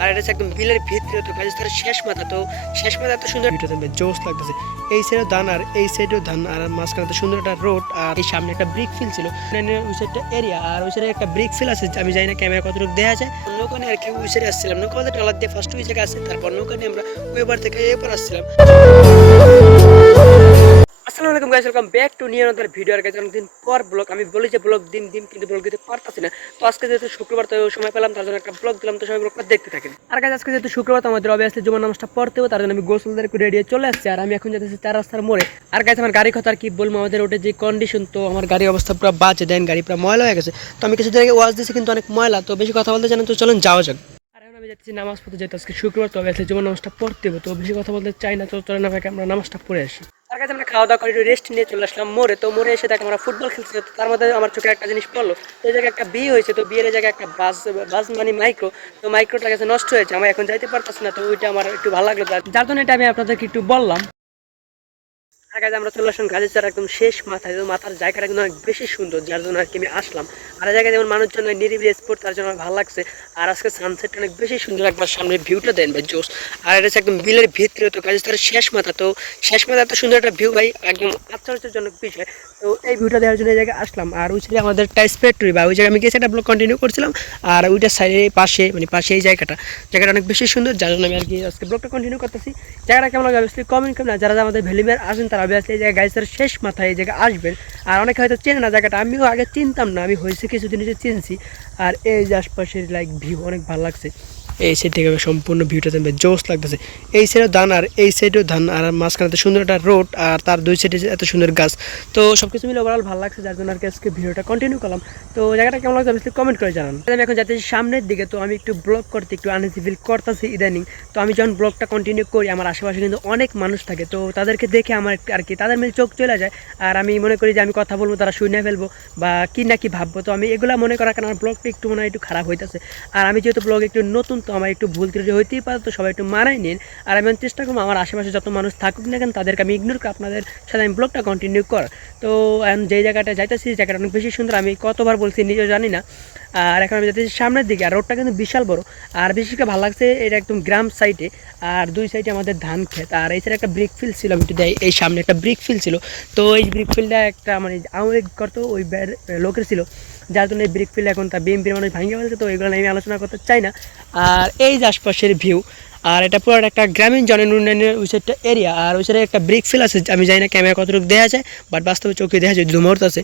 আর এটা হচ্ছে একদম বিলের ভিতরে, তো গাছ তার শেষ মাথা, তো শেষ মাথা এত সুন্দর ভিডিও দেবে, জোস লাগতেছে। এই সাইডেও ধান আর এই সাইডেও ধান, আর মাঝখানে এত সুন্দর একটা রোড, আর এই সামনে একটা ব্রিক ফিল ছিল, ওই সাইডটা এরিয়া, আর ওই সাইডে একটা ব্রিক ফিল আছে। আমি জানি না ক্যামেরা কতটুকু দেখা যায়। নৌকা নিয়ে আর কি ওই সাইডে আসছিলাম, নৌকা বলতে ট্রলার দিয়ে ফার্স্ট ওই জায়গায় আছে, তারপর নৌকা নিয়ে আমরা ওই বার থেকে এবার আসছিলাম। আসসালামু আলাইকুম guys, welcome back to new another video. আর গাইস অনেকদিন পর ব্লগ, আমি বলি যে ব্লগ দিন দিন কিন্তু ব্লগ দিতে পারতাছি না। তো আজকে যেহেতু শুক্রবার, তো সময় পেলাম, তার জন্য একটা ব্লগ দিলাম, তো সবাই ব্লগটা দেখতে থাকেন। আর গাইস আজকে যেহেতু শুক্রবার, তো আমাদের অবভিয়াসলি জুমার নামাজটা পড়তে হবে, তার জন্য আমি গোসল করে রেডি চলে আসছি। আর আমি এখন যেতেছি চার রাস্তার মোড়ে। আর গাইস আমার গাড়ি কথা আর কি বলবো, আমাদের রোডে যে কন্ডিশন, তো আমার গাড়ির অবস্থা পুরো বাজে, দেন গাড়ি পুরো ময়লা হয়ে গেছে। তো আমি কিছুদিন আগে ওয়াশ দিয়েছি, কিন্তু অনেক ময়লা, তো বেশি কথা বলতে জানেন, তো চলুন যাওয়া যাক। আর এখন আমি যাচ্ছি নামাজ পড়তে, যেহেতু আজকে শুক্রবার, তো অবভিয়াসলি জুমার নামাজটা পড়তে হবে, তো বেশি কথা বলতে চাই না, তো চলেন আমরা নামাজটা পড়ে আসি। তার কাছে আমরা খাওয়া দাওয়া করে একটু রেস্ট নিয়ে চলে আসলাম মোড়ে। তো মোড়ে এসে দেখে আমরা ফুটবল খেলছি, তো তার মধ্যে আমার চোখে একটা জিনিস পড়লো। তো এই জায়গায় একটা বিয়ে হয়েছে, তো বিয়ের জায়গায় একটা বাস, বাস মানে মাইক্রো, তো মাইক্রোটা কাছে নষ্ট হয়েছে, আমি এখন যাইতে পারতাছি না, তো ওইটা আমার একটু ভালো লাগলো, যার জন্য এটা আমি আপনাদেরকে একটু বললাম। আর গাছ আমরা চলে আসলাম গাছের চারা একদম শেষ মাথায়, তো মাথার জায়গাটা কিন্তু অনেক বেশি সুন্দর, যার জন্য আর কি আমি আসলাম। আর এই জায়গায় যেমন মানুষজন নিরিবিলি স্পোর্ট, তার জন্য আমার ভালো লাগছে। আর আজকে সানসেটটা অনেক বেশি সুন্দর, একবার সামনে ভিউটা দেন ভাই, জোস। আর এটা হচ্ছে একদম বিলের ভিতরে, তো গাছের চারা শেষ মাথা, তো শেষ মাথা এত সুন্দর একটা ভিউ ভাই, একদম আশ্চর্যজনক বিষয়। তো এই ভিউটা দেওয়ার জন্য এই জায়গায় আসলাম। আর ওই সাইডে আমাদের টাইস ফ্যাক্টরি, বা ওই জায়গায় আমি গেছি একটা ব্লগ কন্টিনিউ করছিলাম। আর ওইটার সাইডে পাশে মানে পাশে এই জায়গাটা অনেক বেশি সুন্দর, যার জন্য আমি আর কি আজকে ব্লগটা কন্টিনিউ করতেছি। জায়গাটা কেমন লাগে অবশ্যই কমেন্ট করুন। না যারা আমাদের ভ্যালিমের আসেন, তারা অবভিয়াসলি এই জায়গায় গাইসের শেষ মাথায় এই জায়গায় আসবেন। আর অনেকে হয়তো চেনে না জায়গাটা, আমিও আগে চিনতাম না, আমি হয়েছে কিছুদিন এসে চিনছি। আর এই যে আশপাশের লাইক ভিউ অনেক ভালো লাগছে। এই সাইড থেকে সম্পূর্ণ ভিউটা দেখবে জোস লাগতেছে। এই সাইডেও ধান আর এই সাইডেও ধান, আর মাঝখানে এত সুন্দর একটা রোড, আর তার দুই সাইডে এত সুন্দর গাছ। তো সব কিছু মিলে ওভারঅল ভালো লাগছে, যার জন্য আর কি আজকে ভিডিওটা কন্টিনিউ করলাম। তো জায়গাটা কেমন লাগছে অবশ্যই কমেন্ট করে জানান। আমি এখন যাচ্ছি সামনের দিকে, তো আমি একটু ব্লগ করতে একটু আনইজি ফিল করতেছি ইদানিং। তো আমি যখন ব্লগটা কন্টিনিউ করি, আমার আশেপাশে কিন্তু অনেক মানুষ থাকে, তো তাদেরকে দেখে আমার আর কি তাদের মেয়ে চোখ চলে যায়। আর আমি মনে করি যে আমি কথা বলবো, তারা শুনে ফেলবো, বা কি না কি ভাববো। তো আমি এগুলো মনে করার কারণে আমার ব্লগটা একটু মনে হয় একটু খারাপ হইতেছে। আর আমি যেহেতু ব্লগ একটু নতুন, তো আমার একটু ভুল ত্রুটি হইতেই পারে, তো সবাই একটু মানায় নিন। আর আমি চেষ্টা করবো আমার আশেপাশে যত মানুষ থাকুক না কেন, তাদেরকে আমি ইগনোর করে আপনাদের সাথে আমি ব্লগটা কন্টিনিউ কর। তো যেই জায়গাটা যাইতেছি, জায়গাটা অনেক বেশি সুন্দর, আমি কতবার বলছি নিজেও জানি না। আর এখন আমি যাচ্ছি সামনের দিকে, আর রোডটা কিন্তু বিশাল বড়। আর বিশেষ করে ভালো লাগছে, এটা একদম গ্রাম সাইডে, আর দুই সাইডে আমাদের ধান ক্ষেত। আর এই সাইডে একটা ব্রিক ফিল্ড ছিল, আমি একটু দেয়, এই সামনে একটা ব্রিক ফিল্ড ছিল। তো এই ব্রিক ফিল্ডটা একটা মানে আওয়ামী করতো ওই লোকের ছিল, যার জন্য এই ব্রিক ফিল্ড এখন তা বিএনপির মানুষ ভাঙিয়ে ফেলছে, তো এগুলো নিয়ে আমি আলোচনা করতে চাই না। আর এই যে আশপাশের ভিউ, আর এটা পুরো একটা গ্রামীণ জনের উন্নয়নের ওই সাইডটা এরিয়া, আর ওই সাইডে একটা ব্রিক ফিল আছে, আমি জানি না ক্যামেরা কতটুকু দেখা যায়, বাট বাস্তবে চোখে দেখা যায় ধুমহূর্ত আছে।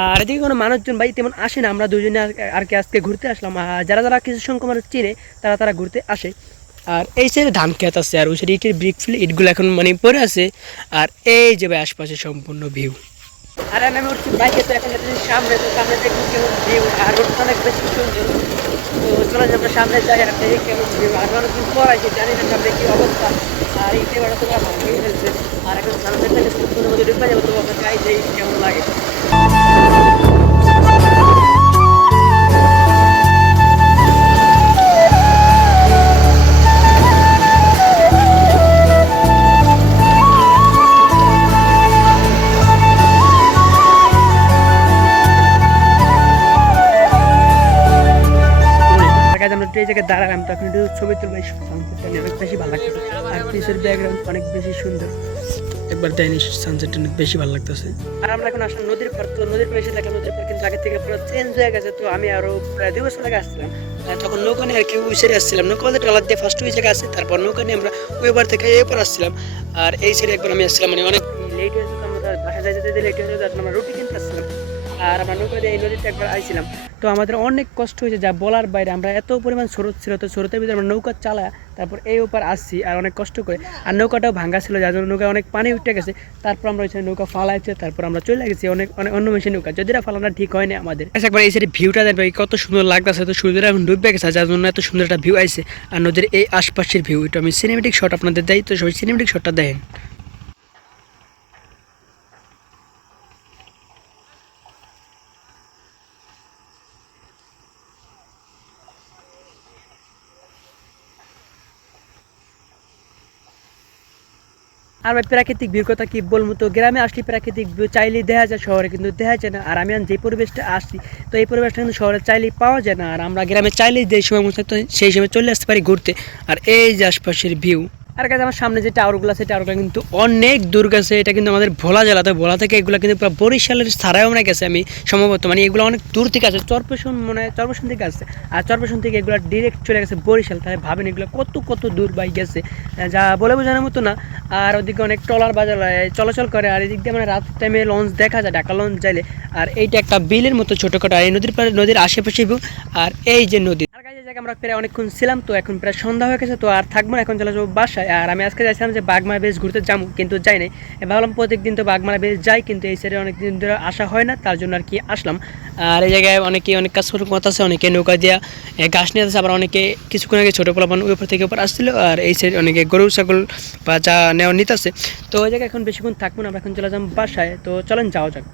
আর এদিকে কোনো মানুষজন ভাই তেমন আসে না, আমরা দুজনে আর কি আজকে ঘুরতে আসলাম। আর যারা যারা কিছু সংখ্যক মানুষ চিনে, তারা তারা ঘুরতে আসে। আর এই সাইডে ধান ক্ষেত আছে, আর ওই সাইডে ইটের ব্রিক ফিল, ইটগুলো এখন মানে পড়ে আছে। আর এই যে ভাই আশপাশে সম্পূর্ণ ভিউ। আর আমি উঠছি বাইকে, তো এখন যাচ্ছি সামনে, তো সামনে দেখুন কেমন ভিউ, আর রোডটা অনেক বেশি সুন্দর। তো চলে যাবো সামনে যাই, আর দেখি কেমন ভিউ। আর অনেকদিন পর আছি, জানি না সামনে কি অবস্থা। আর এই জায়গাটা তোমরা ভাঙিয়ে ফেলছে। আর এখন সানসেটটাকে সম্পূর্ণ মধ্যে ঢুকে যাবো, তো আমরা যাই যে কেমন লাগে। আমরা এই জায়গায় দাঁড়ালাম, তখন একটু ছবি তুলবো, সানসেটটা অনেক বেশি ভালো লাগতেছে। আর পিসের ব্যাকগ্রাউন্ড অনেক বেশি সুন্দর, একবার দেয়নি সানসেটটা অনেক বেশি ভালো লাগতেছে। আর আমরা এখন আসলাম নদীর পর, তো নদীর পর এসে দেখলাম নদীর পর কিন্তু আগে থেকে পুরো চেঞ্জ হয়ে গেছে। তো আমি আরো প্রায় 2 বছর আগে আসছিলাম, তখন নৌকা নিয়ে আর কি ওই সাইডে আসছিলাম, নৌকা বলতে ট্রলার দিয়ে ফার্স্ট ওই জায়গায় আসছে, তারপর নৌকা নিয়ে আমরা ওই বার থেকে এরপর আসছিলাম। আর এই সাইডে একবার আমি আসছিলাম, মানে অনেক লেট হয়েছে, তো আমরা বাসা যাইতে যেতে লেট হয়ে যাচ্ছে, আমরা রুটি কিনতে আসছিলাম। আর আমরা নৌকা দিয়ে এই নদীতে একবার আইছিলাম। তো আমাদের অনেক কষ্ট হয়েছে যা বলার বাইরে, আমরা এত পরিমাণ স্রোত ছিল, তো স্রোতের ভিতরে আমরা নৌকা চালা, তারপর এই ওপার আসছি, আর অনেক কষ্ট করে। আর নৌকাটাও ভাঙ্গা ছিল, যার জন্য নৌকা অনেক পানি উঠে গেছে। তারপর আমরা ওইখানে নৌকা ফালাইছে, তারপর আমরা চলে গেছি অনেক অনেক অন্য মেশিন নৌকা, যদিরা ফালানো ঠিক হয়নি আমাদের। একবার এই সাইডে ভিউটা দেখবে কত সুন্দর লাগতেছে, তো সূর্যটা এখন ডুবে গেছে, যার জন্য এত সুন্দর একটা ভিউ আইছে। আর নদীর এই আশপাশের ভিউ, এটা আমি সিনেমেটিক শট আপনাদের দেয়, তো সবাই সিনেমেটিক শটটা দেখেন। আর ভাই প্রাকৃতিক ভিউর কথা কি বলবো, তো গ্রামে আসলে প্রাকৃতিক ভিউ চাইলেই দেখা যায়, শহরে কিন্তু দেখা যায় না। আর আমি যে পরিবেশটা আসছি, তো এই পরিবেশটা কিন্তু শহরে চাইলেই পাওয়া যায় না। আর আমরা গ্রামে চাইলেই যে সময় মতো সেই সময় চলে আসতে পারি ঘুরতে। আর এই যে আশপাশের ভিউ, আর কাছে আমার সামনে যে টাওয়ারগুলো আছে, টাওয়ারগুলো কিন্তু অনেক দূর গেছে। এটা কিন্তু আমাদের ভোলা জেলা, তো ভোলা থেকে এগুলো কিন্তু পুরো বরিশালের ছাড়াও মনে গেছে আমি সম্ভবত, মানে এগুলো অনেক দূর থেকে আছে, চরপেশন মনে হয় চরপেশন থেকে আসছে। আর চরপেশন থেকে এগুলো ডিরেক্ট চলে গেছে বরিশাল। তাহলে ভাবেন এগুলো কত কত দূর বাই গেছে, যা বলে বোঝানোর মতো না। আর ওদিকে অনেক ট্রলার বাজার চলাচল করে। আর এদিক দিয়ে মানে রাত টাইমে লঞ্চ দেখা যায়, ঢাকা লঞ্চ যাইলে। আর এইটা একটা বিলের মতো ছোটোখাটো, আর এই নদীর পাড়ে নদীর আশেপাশে ভিউ। আর এই যে নদী, আর গাইজ জায়গায় আমরা প্রায় অনেকক্ষণ ছিলাম, তো এখন প্রায় সন্ধ্যা হয়ে গেছে, তো আর থাকবো না, এখন চলে যাবো বাসায়। আর আমি আজকে চাইছিলাম যে বাগমারা বেশ ঘুরতে যাবো, কিন্তু যাই নাই। ভাবলাম প্রত্যেকদিন তো বাগমারা বেশ যাই, কিন্তু এই সাইডে অনেক দিন ধরে আসা হয় না, তার জন্য আর কি আসলাম। আর এই জায়গায় অনেকে অনেক কাজ করার কথা আছে, অনেকে নৌকা দিয়া ঘাস নিয়ে আসছে, আবার অনেকে কিছুক্ষণ আগে ছোটো পোলাপান উপর থেকে উপর আসছিল। আর এই সাইড অনেকে গরু ছাগল বা যা নেওয়া নিতে আছে। তো ওই জায়গায় এখন বেশিক্ষণ থাকবো না, আমরা এখন চলে যাবো বাসায়। তো চলেন যাওয়া যাক।